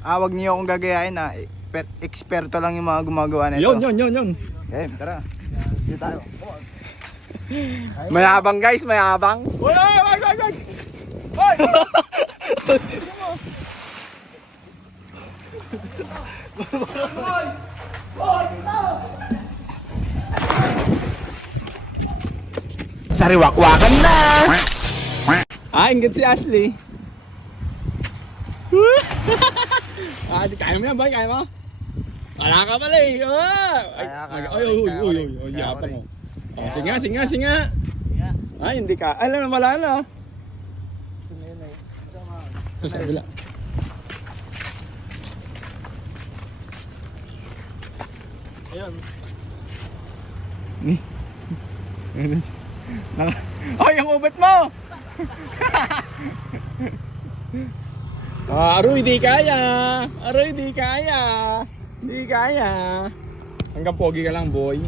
Wag niyo akong gagayahin na. Eksperto lang yung mga gumagawa nito. Yun. Okay, tara. Dito tayo. Mayabang guys, mayabang. Uy! Hoy! Sariwakwakan na! Inggit si Ashley. Di kaya mo yan, boy, kaya mo? Wala ka pala eh. Ay, yapang mo. Singa. Hindi ka. Alam na, wala na. Sa kabila. Ayun. Ay, ang ubet mo! Aroy, di kaya. Di kaya. Hanggang pogi ka lang, boy.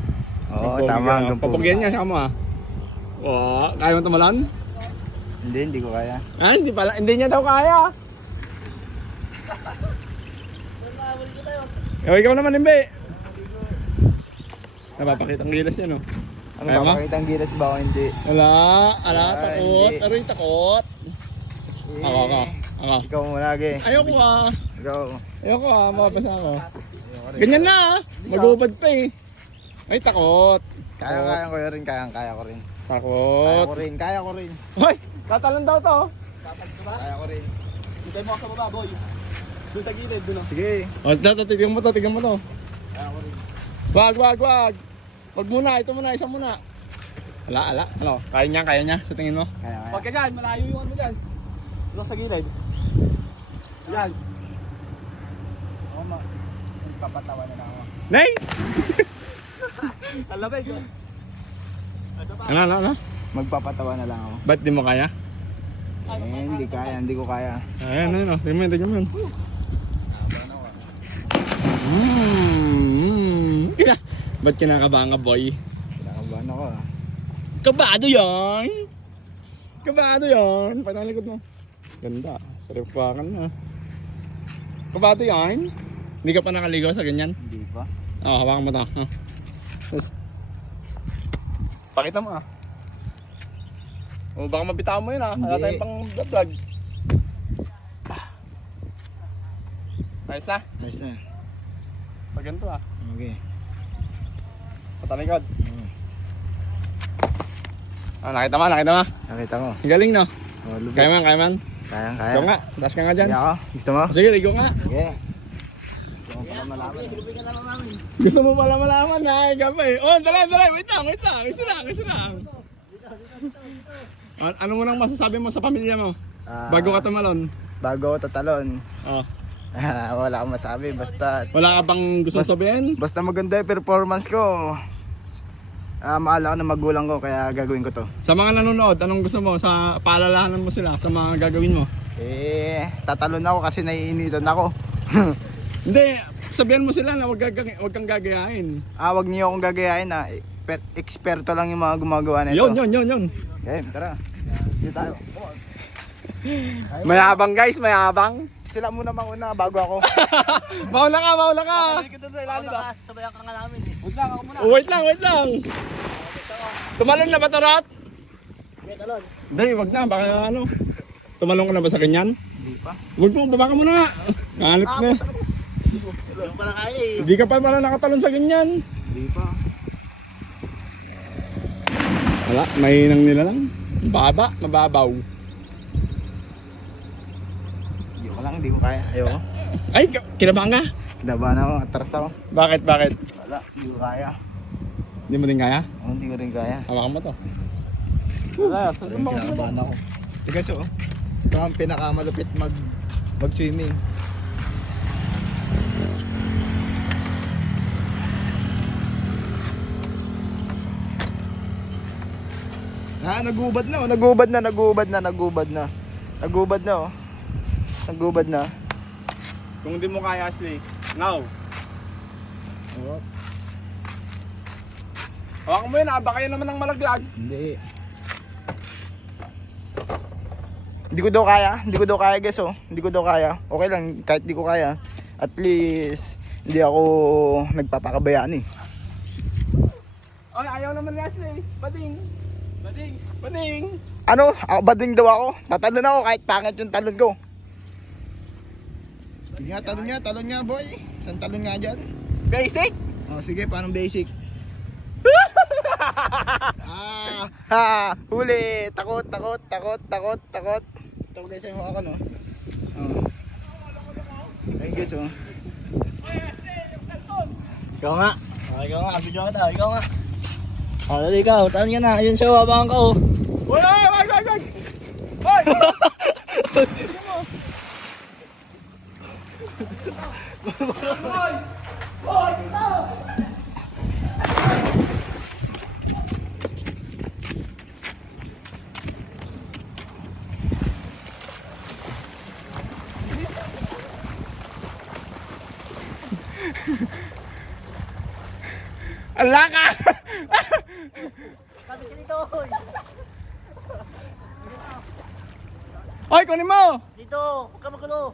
Oo, tama. Hanggang papugyan niya siya mo ah. Kaya mo tumalan? Hindi ko kaya. Hindi pala. Hindi niya daw kaya. Ikaw naman, Imbe. Napapakita ang gilas niya, no? Ano ba? Pakita ang gilas ba o hindi? Takot. Hindi. Aroy, takot. Ako. Ikaw muna lagi. Ayoko ah. Ikaw. Mababasa ako. Ganyan na ah. Mag-ubad pa eh. Ay, takot. Kaya ko rin. Kaya ko rin. Takot. Kaya ko rin. Hoy, tatalon daw to. Kaya ko rin. Hintay mo ako sa baba, boy. Doon sa gilid, doon. Sige. Tignan mo to. Kaya ko rin. Wag. Wag muna, ito muna, isa muna. Ala. Ano? Kaya niya sa tingin mo? Kaya. Wag ka dyan, malayo yung ano dyan. Doon sa gilid. Yan. Oo, magpapatawa na ako. Nay! Alabay ko. Ano? Magpapatawa na lang ako. Ba't di mo kaya? Hindi ko kaya. Ayan. Tingnan mo. Ba't kinakabahan ka, boy? Kinakabahan ako ah. Kabado yan. Parang likod mo. Ganda. Saripakan na. Kabado yan. Hindi ka pa nakaligo sa ganyan? Hindi pa. Hawakan mo ito. Pakita mo ah. Baka mabitawan mo yun ah. Wala tayong pang vlog. Nice na? Nice na. Pag ganito ah. Okay. Patalikod. Nakita mo? Nakita ko. Galing no? Oh, lubog. Kaya man. Kaya. Ikaw nga. Taas ka nga dyan. Kaya ako. Gusto mo? Sige, ligo nga. Sige. Gusto mo pala malaman. Gusto mo pala malaman na ikaw pa eh. Dali. Wait lang. Isa lang. Ano mo nang masasabi mo sa pamilya mo? Bago ka tumalon? Bago ako tatalon. Wala akong masabi. Basta Wala ka bang gustong sabihin? Basta maganda yung performance ko. Maala ko ng magulang ko kaya gagawin ko to. Sa mga nanonood, anong gusto mo? Sa paalalahanan mo sila sa mga gagawin mo? Tatalon ako kasi naiinitan ako. Hindi, sabihan mo sila na wag kang gagayahin. Wag niyo akong gagayahin na. Eksperto lang yung mga gumagawa nito. Yun. Okay, tara. Dito tayo. Mayabang guys, mayabang. Sila muna mauna bago ako. Maula ka. Sabayan ka nga namin eh. Wait lang. Tumalon na ba Tarot? Hindi, wag na. Baka ano. Tumalon ka na ba sa ganyan? Hindi pa. Wag mo, baba ka muna. Kalit na. Hindi pa na kaya eh. Hindi ka pa pala nakatalon sa ganyan. Hindi pa. Wala, mahinang nila lang. Mababaw. Hindi ko kaya. Ayoko. Ay, kinabahan ka? Kinabahan ako. Atras ako. Bakit? Wala. Hindi ko kaya. Hindi mo din kaya? Hindi ko rin kaya. Hawakan mo to. Kinabahan ako. Sige so. Ito ang pinakamalupit mag-swimming. Nagubad na. Kung hindi mo kaya, Ashley. Now. Hawakan mo yun, baka yun naman ang malaglag. Hindi. Hindi ko daw kaya guys oh. Hindi ko daw kaya. Okay lang, kahit di ko kaya. At least, hindi ako nagpapakabayaan eh. Ay, ayaw naman Leslie. Bading. Bading. Bading. Ano? Bading daw ako. Tatalon ako kahit pangit yung talon ko. Sige nga, talon nga boy. Isang talon nga dyan. Basic? Oh, sige, paano basic? Huli! Takot. Ito guys, yung ako no. Oh. Ayun guys oh. Ikaw nga. Ikaw nga, video ka ikaw nga. Dali ikaw, taan ka na. Ayun siya, wabangan ka oh. Uy! Hoy! Ala ka! Sabi ka dito, hoy. Hoy, kunin mo! Dito, huwag ka magulo.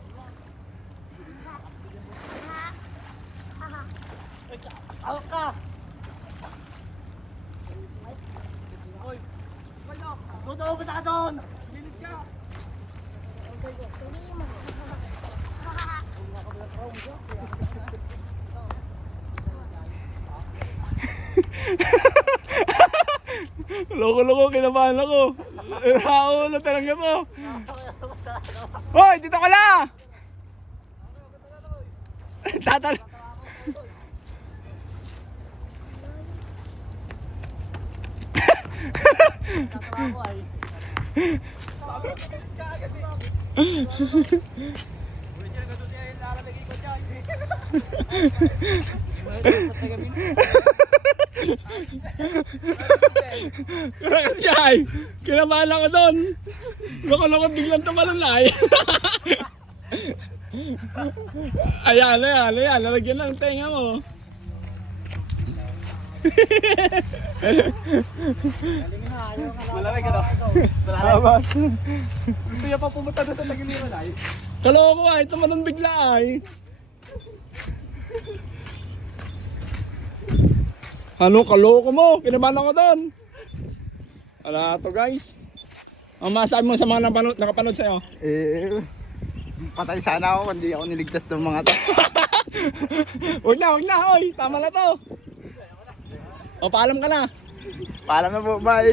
Awak ka. Doon, basta ka doon. Lilit ka. Loko-loko, kinabahan ako. Hao na talaga to. Hoy, dito ka na! Tatal... Ako ay. Kasi siya ay, kinabahan ako doon. Loko-loko biglang tumalon na ay. Ayan, lalagyan lang tenga mo. Malamig ka daw. Salamat. Gusto niya pa pumunta doon sa tagiliran ay. Kaloko ay, tumalon bigla ay. Ano, kaloko mo? Kinabahan ako doon. Wala to guys. Ang masabi mo sa mga nakapanood sa'yo? Eh, patay sana ako hindi ako niligtas ng mga to. Huwag na, oy. Tama na to. O, paalam ka na. Paalam na po, bye.